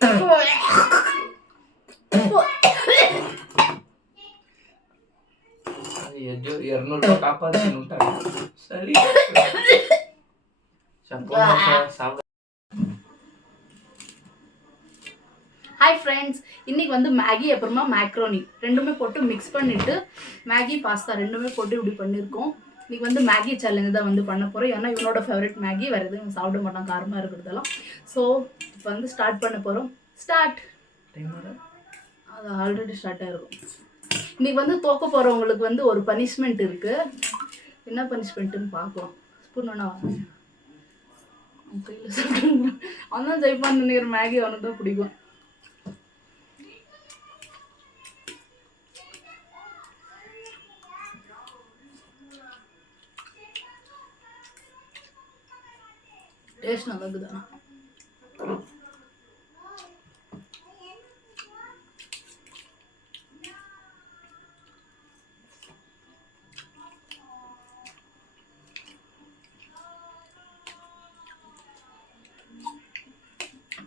₹200 காப்பாத்தி விட்டாங்க. சரி ஹாய் ஃப்ரெண்ட்ஸ், இன்றைக்கி வந்து மேகி அப்புறமா மேக்ரோனி ரெண்டுமே போட்டு மிக்ஸ் பண்ணிவிட்டு மேகி பாஸ்தா ரெண்டுமே போட்டு இப்படி பண்ணியிருக்கோம். இன்றைக்கி வந்து மேகி சேலஞ்சு தான் வந்து பண்ண போகிறோம். ஏன்னா இவனோட ஃபேவரட் மேகி, வேறு எதுவும் சாப்பிட மாட்டான் காரமாக இருக்கிறதெல்லாம். ஸோ இப்போ வந்து ஸ்டார்ட் பண்ண போகிறோம். ஸ்டார்ட். அது ஆல்ரெடி ஸ்டார்ட் ஆகிருக்கும். இன்றைக்கி வந்து தோக்க போகிறவங்களுக்கு வந்து ஒரு பனிஷ்மெண்ட் இருக்குது. என்ன பனிஷ்மெண்ட்டுன்னு பார்க்கலாம். ஸ்பூன் வேணா வரேன் கையில் சாப்பிடுங்க. அவன் தான் ஜெயிப்பான்னு நினைக்கிற மேகி அவனுக்கு தான் பிடிக்கும். டேஸ்ட் நல்லா இருக்குதாண்ணா.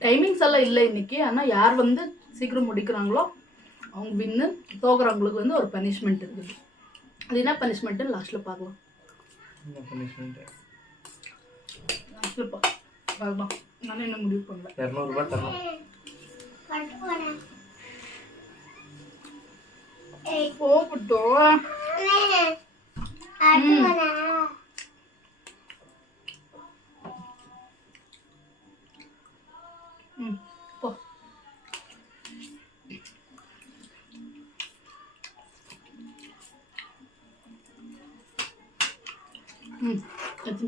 டைமிங்ஸ் எல்லாம் இல்லை இன்னைக்கு. ஆனால் யார் வந்து சீக்கிரம் முடிக்கிறாங்களோ அவங்க வின்னு. தோக்குறவங்களுக்கு வந்து ஒரு பனிஷ்மெண்ட் இருக்குது. அது என்ன பனிஷ்மெண்ட்டுன்னு லாஸ்ட்டில் பார்க்கலாம். லாஸ்ட்டில் பார்க்கலாம். நான் என்ன முடிவு பண்ணல. ₹200 தரணும். போகட்டும். போ.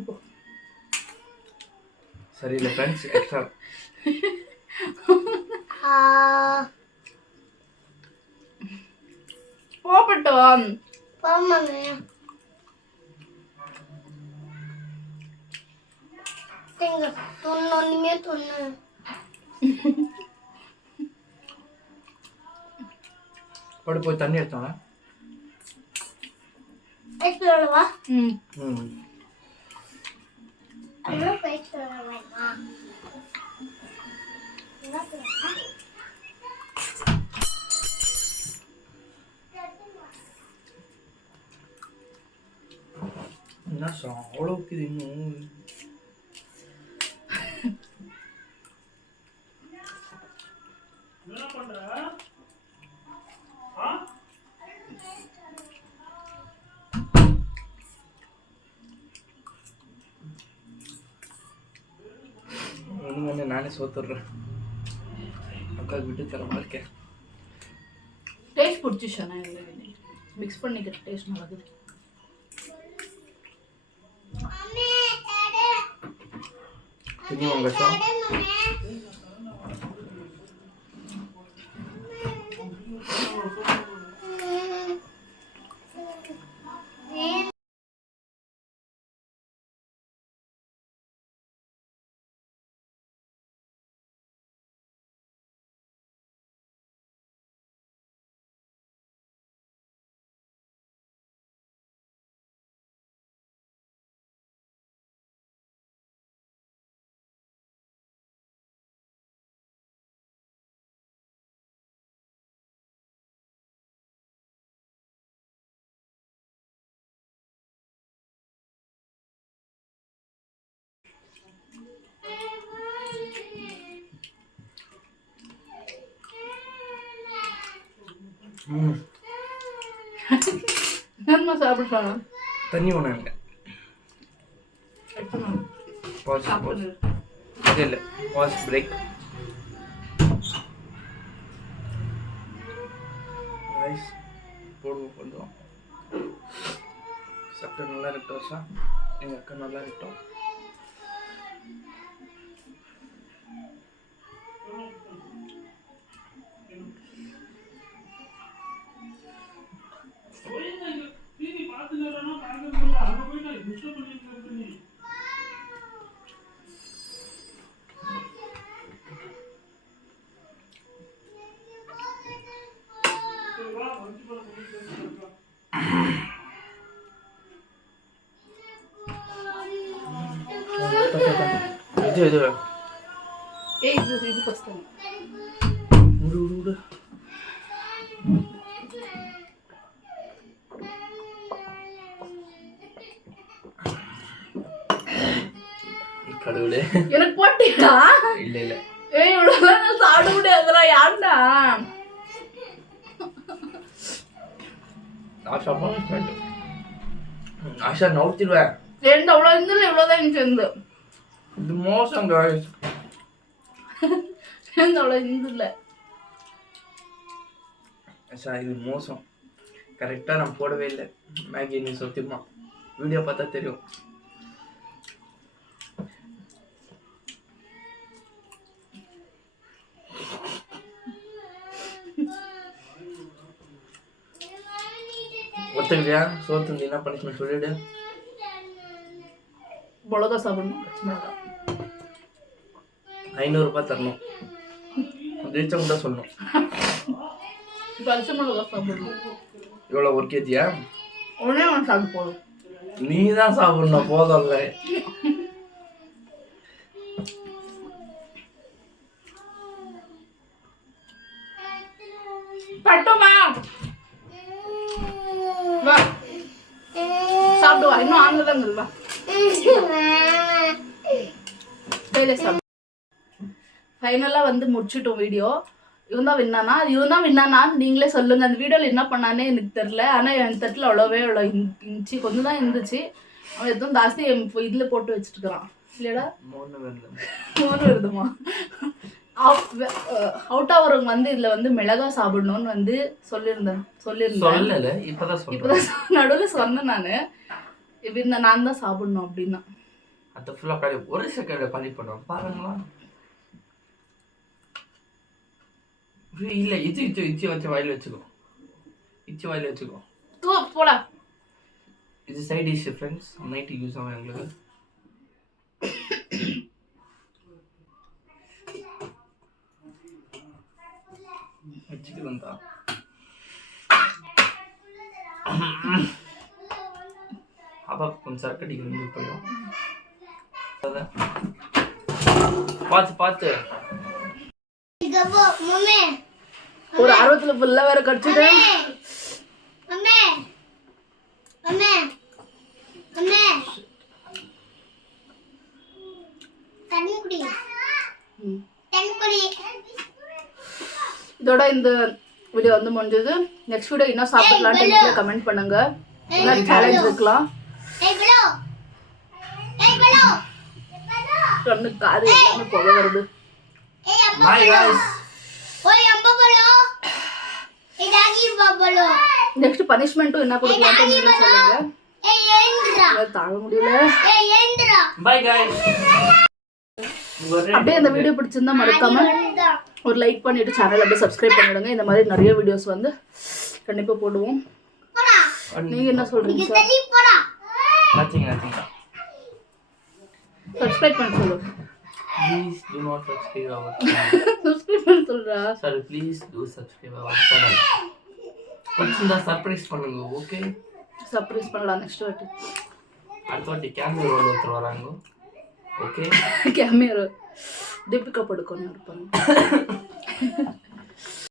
போ. சரியில்லை ஃப்ரெண்ட்ஸ், எக்ஸ்ட்ரா போகட்டும். படு போய் தண்ணி எடுத்தோம்னா என்ன அவ்வளோக்கு இன்னும் என்ன பண்ற? நானே சோத்துடுறேன். அக்காவுக்கு விட்டு தரமா இருக்கேன். டேஸ்ட் பிடிச்சிச்சா? மிக்ஸ் பண்ணிக்கிற டேஸ்ட் நல்லா இருக்குது. தெரியும் கஷ்டம். என்ன சாப்பிட்டாங்க? தண்ணி ஒன்றாங்க. இல்லை பாஸ் பிரேக். ரைஸ் போடுவோம் கொஞ்சம். சாப்பிட்டு நல்லா இருக்கட்டும் சார். எங்கள் அக்கா நல்லா இருக்கட்டும். இது వస్తాను. கடவுளே எனக்கு போட்டியா? இல்ல இல்ல ஏய் இவ்வளவு நான் சாப்பிட முடியாதுடா. யாருடா? ஆஷா பனிஷ்மெண்ட். ஆஷா நவுத்திடுவேன். ரெண்டு அவ்வளோ இருந்துல இவ்வளோதான் எனக்கு இருந்து. இது மோசம் guys. ரெண்டு அவ்வளோ இருந்துல. ஆஷா இது மோசம். கரெக்டாக நான் போடவே இல்லை மேகி. நீ சத்தியமா வீடியோ பார்த்தா தெரியும். ஒத்துக்கிறியா? சோத்து என்ன பனிஷ்மெண்ட் சொல்லிடு. மிளகா சாப்பிடணும். பச்சை மிளகா 500 ரூபாய் தரணும். ஜெயிச்சவங்க தான் சொல்லணும். பச்சை மிளகா சாப்பிடணும். இவ்வளோ ஒரு கேஜியா? உடனே அவன் சாப்பிட போதும். நீ தான் சாப்பிடணும் போதும்ல. பட்டுமா வா சாப்பிடுவா. இன்னும் ஆனதான் வா ஃபைனலாக வந்து முடிச்சுட்டோம் வீடியோ. இவன் தான் வின்னானா நீங்களே சொல்லுங்கள். அந்த வீடியோவில் என்ன பண்ணானே எனக்கு தெரில. ஆனால் என் தட்டில் அவ்வளோ இருந்துச்சு. கொஞ்சம் தான் இருந்துச்சு. அவன் எதுவும் ஜாஸ்தி இதில் போட்டு வச்சுட்டுக்கிறான் இல்லையடா. 3 வருதுமா. அவுட் ஆகிறவங்க வந்து இதில் வந்து மிளகா சாப்பிடணும்னு வந்து சொல்லியிருந்தேன். இப்போதான் நடுவில் சொன்னேன் நான். இப்படி நான் தான் சாப்பிடணும் அப்படின்னா அது ஃபுல்லாக ஒரு செகண்ட் பண்ணி பண்ணுவோம் பாருங்களா. இல்லை இச்சி வச்சு வாயில் வச்சுக்கோ. போடா. இது side dish friends. Night use ஆகும் எங்களுக்கு. வச்சுக்கலாம் தான். அப்பா கொஞ்சம் சரக்கடிக்கு இருந்து போயிடும். பார்த்து ஒரு ஆர்வத்துல ஃபுல்லா வேற கடிச்சிட்டேன். இதோட இந்த வீடியோ வந்து முடிஞ்சது. நெக்ஸ்ட் வீடியோ என்ன சாப்பிடலாம்னு கமெண்ட் பண்ணுங்க. என்ன சேலஞ்ச் வைக்கலாம். கண்ணு காது எல்லாமே புகை வருது. Bye guys. நெக்ஸ்ட் பனிஷ்மெண்ட்டும் என்ன கொடுக்கலாம்னு நீங்க சொல்லுங்க. தாழ முடியல. Bye guys. அப்படியே இந்த வீடியோ பிடிச்சிருந்தா மறக்காம ஒரு லைக் பண்ணிட்டு சேனல் அப்படியே சப்ஸ்கிரைப் பண்ணிடுங்க. இந்த மாதிரி நிறைய வீடியோஸ் வந்து கண்டிப்பா போடுவோம். நீங்க என்ன சொல்றீங்க சார்? சப்ஸ்கிரைப் பண்ண சொல்லுங்க. Please do not subscribe our channel. Subscribe பண்ண சொல்றா. Sir, please do subscribe our channel. பிடிச்சிருந்தா சர்ப்ரைஸ் பண்ணுங்க. ஓகே சர்ப்ரைஸ் பண்ணலாம் நெக்ஸ்ட் வாட்டி. அடுத்த வாட்டி கேமரா ரோல் ஒருத்தர் வராங்க. ஓகே கேமரா தீபிகா படுக்கணும் இருப்பாங்க.